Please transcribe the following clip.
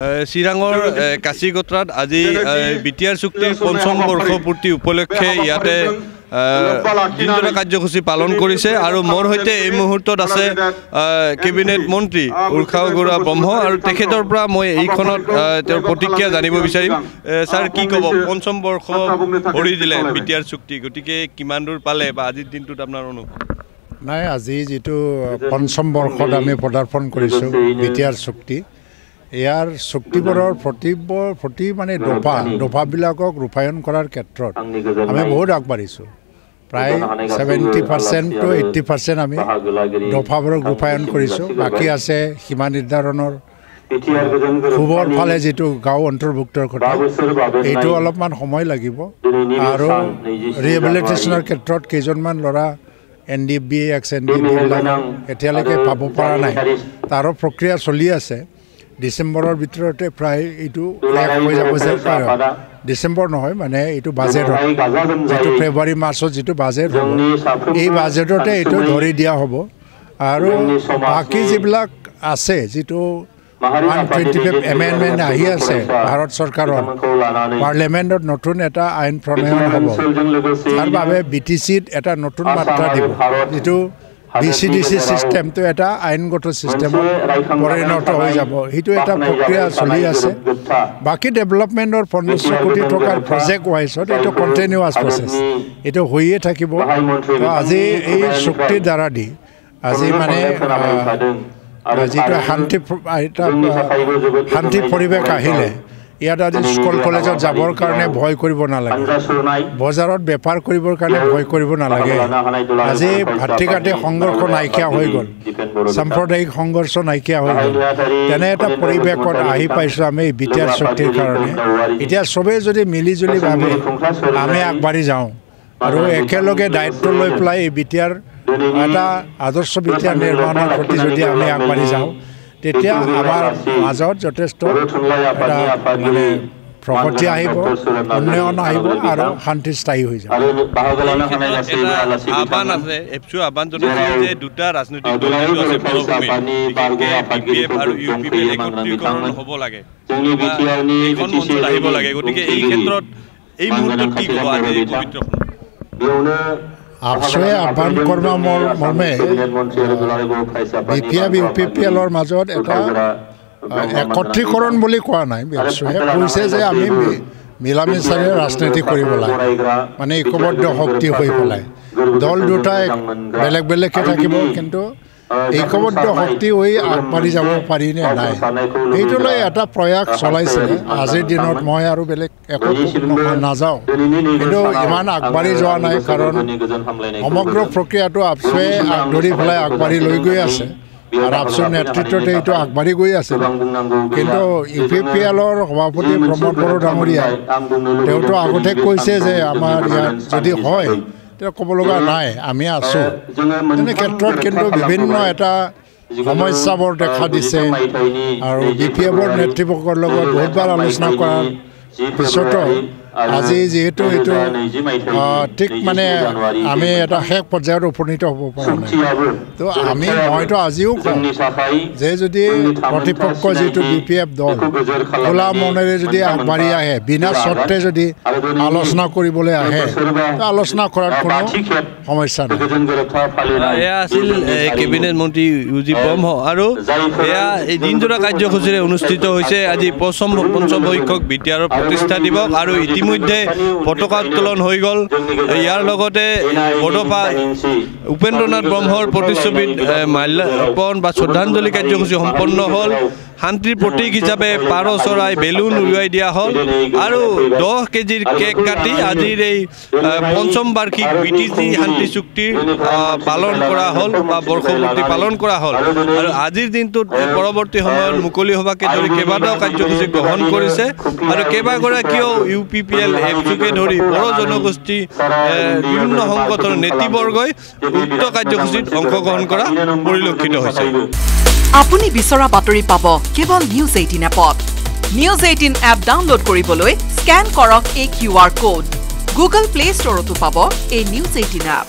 চিৰাঙৰ কাছিকটৰাত আজি বিটিআৰ চুক্তিৰ পঞ্চম বৰ্ষপূৰ্তি উপলক্ষে ইয়াতে দিনজোৰা কাৰ্যসূচী পালন কৰিছে আৰু মোৰ সৈতে এই মুহূৰ্তত আছে কেবিনেট মন্ত্ৰী উৰ্খাও গৌৰা ব্ৰহ্ম আৰু তেখেতৰ পৰা মই এইখনত তেওঁৰ প্ৰতিক্ৰিয়া জানিব বিচাৰিম। ছাৰ কি ক'ব, পঞ্চম বৰ্ষ ভৰি দিলে বিটিআৰ চুক্তি, গতিকে কিমান দূৰ পালে বা আজিৰ দিনটোত আপোনাৰ অনুভৱ? নাই, আজি যিটো পঞ্চম বৰ্ষত আমি পদাৰ্পণ কৰিছোঁ বিটিআৰ চুক্তি, ইয়াৰ চুক্তিবোৰৰ প্ৰতি মানে দফাবিলাকক ৰূপায়ণ কৰাৰ ক্ষেত্ৰত আমি বহুত আগবাঢ়িছোঁ। প্ৰায় 70% to 80% আমি দফাবোৰক ৰূপায়ণ কৰিছোঁ। বাকী আছে সীমা নিৰ্ধাৰণৰ পূবৰ ফালে যিটো গাঁও অন্তৰ্ভুক্তৰ কথা, এইটো অলপমান সময় লাগিব আৰু ৰিহেবিলিটেশ্যনৰ ক্ষেত্ৰত কেইজনমান ল'ৰা NDB ex-NDB এতিয়ালৈকে পাব পৰা নাই, তাৰো প্ৰক্ৰিয়া চলি আছে। ডিচেম্বৰৰ ভিতৰতে প্ৰায় এইটো হৈ যাব যে, ডিচেম্বৰ নহয় মানে এইটো বাজেট হয়, যিটো ফেব্ৰুৱাৰী মাৰ্চত যিটো বাজেট হ'ব, এই বাজেটতে এইটো ধৰি দিয়া হ'ব। আৰু বাকী যিবিলাক আছে, যিটো 125 এমেণ্ডমেণ্ট আহি আছে ভাৰত চৰকাৰৰ, পাৰ্লিয়ামেণ্টত নতুন এটা আইন প্ৰণয়ন হ'ব, তাৰ বাবে BTCত এটা নতুন মাত্ৰা দিব, যিটো BCDC চিষ্টেমটো এটা আইনগত চিষ্টেমত পৰিণত হৈ যাব। সেইটো এটা প্ৰক্ৰিয়া চলি আছে। বাকী ডেভেলপমেণ্টৰ 500 কোটি টকাৰ প্ৰজেক্ট ৱাইজত এইটো কণ্টিনিউৱাছ প্ৰচেছ, এইটো হৈয়ে থাকিব। আজি এই চুক্তিৰ দ্বাৰা দি আজি মানে যিটো শান্তি পৰিৱেশ আহিলে, ইয়াত আজি স্কুল কলেজত যাবৰ কাৰণে ভয় কৰিব নালাগে, বজাৰত বেপাৰ কৰিবৰ কাৰণে ভয় কৰিব নালাগে। আজি ভাতৃঘাটে সংঘৰ্ষ নাইকিয়া হৈ গ'ল, সাম্প্ৰদায়িক সংঘৰ্ষ নাইকিয়া হৈ গ'ল। তেনে এটা পৰিৱেশত আহি পাইছোঁ আমি বিটিআৰ চুক্তিৰ কাৰণে। এতিয়া চবেই যদি মিলিজুলি ভাবে আমি আগবাঢ়ি যাওঁ আৰু একেলগে দায়িত্ব লৈ পেলাই এই বিটিআৰ এটা আদৰ্শ বিটিআৰ নিৰ্মাণৰ প্ৰতি যদি আমি আগবাঢ়ি যাওঁ, তেতিয়া আমাৰ মাজত যথেষ্ট এটা মানে প্ৰগতি আহিব, উন্নয়ন আহিব আৰু শান্তি স্থায়ী হৈ যাব। আহ্বান আছে, আহ্বান জনাইছে যে দুটা ৰাজনৈতিক দল আছে BPF আৰু UPPL একত্ৰীকৰণ হ'ব লাগে, এইখন মঞ্চত আহিব লাগে। গতিকে এই ক্ষেত্ৰত এই মুহূৰ্তত কি ক'ব আজি এই পবিত্ৰ আপচুৱে আহ্বান কৰ্ম মৰ্মে BPF UPPLৰ মাজত এটা একত্ৰীকৰণ বুলি কোৱা নাই। আপচুৱে কৈছে যে আমি মিলামিচাৰে ৰাজনীতি কৰিব লাগে, মানে ঐক্যবদ্ধ শক্তি হৈ পেলাই। দল দুটাই বেলেগ বেলেগকৈ থাকিব, কিন্তু ঐক্যবদ্ধ শক্তি হৈ আগবাঢ়ি যাব পাৰি নে নাই, সেইটো লৈ এটা প্ৰয়াস চলাইছে। আজিৰ দিনত মই আৰু বেলেগ একো নাযাওঁ, কিন্তু ইমান আগবাঢ়ি যোৱা নাই, কাৰণ সমগ্ৰ প্ৰক্ৰিয়াটো আপচুৱে ধৰি পেলাই আগবাঢ়ি লৈ গৈ আছে আৰু আপচুৰ নেতৃত্বতে এইটো আগবাঢ়ি গৈ আছে। কিন্তু UPPLৰ সভাপতি প্ৰমোদ বড়ো ডাঙৰীয়াই তেওঁতো আগতে কৈছে যে আমাৰ ইয়াত যদি হয় তেওঁ ক'ব লগা নাই, আমি আছোঁ। তেনে ক্ষেত্ৰত কিন্তু বিভিন্ন এটা সমস্যাবোৰ দেখা দিছে আৰু BPFৰ নেতৃবৰ্গৰ লগত বহুতবাৰ আলোচনা কৰাৰ পিছতো আজি যিহেতু এইটো ঠিক মানে আমি এটা শেষ পৰ্যায়ত উপনীত হ'ব পৰা নাই, তো মইতো আজিও কওঁ যে যদি প্ৰতিপক্ষ যিটো BPF দল খোলা মনেৰে যদি আগবাঢ়ি আহে, বিনা চৰ্তে যদি আলোচনা কৰিবলৈ আহে, আলোচনা কৰাত কোনো সমস্যা নাই। এয়া আছিল কেবিনেট মন্ত্ৰী UG ব্ৰহ্ম আৰু এয়া এই দিনজোৰা কাৰ্যসূচীৰে অনুষ্ঠিত হৈছে আজি পঞ্চম সংখ্যক বিটিআৰৰ প্ৰতিষ্ঠা দিৱস আৰু ইতিমধ্যে পতাকা উত্তোলন হৈ গ'ল। ইয়াৰ লগতে বডোফা উপেন্দ্ৰনাথ ব্ৰহ্মৰ প্ৰতিচ্ছবিত মাল্যাৰ্পণ বা শ্ৰদ্ধাঞ্জলি কাৰ্যসূচী সম্পন্ন হ'ল। শান্তিৰ প্ৰতীক হিচাপে পাৰ চৰাই বেলুন উৰুৱাই দিয়া হ'ল আৰু 10 কেজিৰ কেক কাটি আজিৰ এই পঞ্চম বাৰ্ষিক BTC শান্তি চুক্তিৰ পালন কৰা হ'ল বা বৰ্ষপূৰ্তি পালন কৰা হ'ল। আৰু আজিৰ দিনটোত পৰৱৰ্তী সময়ত মুকলি সভাকে ধৰি কেইবাটাও কাৰ্যসূচী গ্ৰহণ কৰিছে আৰু কেইবাগৰাকীও UPPL এপচুকে ধৰি বড়ো জনগোষ্ঠী বিভিন্ন সংগঠনৰ নেতৃবৰ্গই উক্ত কাৰ্যসূচীত অংশগ্ৰহণ কৰা পৰিলক্ষিত হৈছে। আপুনি বিচৰা বাতৰি পাব কেৱল News 18 এপত। News 18 এপ ডাউনলোড কৰিবলৈ স্কেন কৰক এই QR কোড। Google Play Storeতো পাব এই News 18 এপ।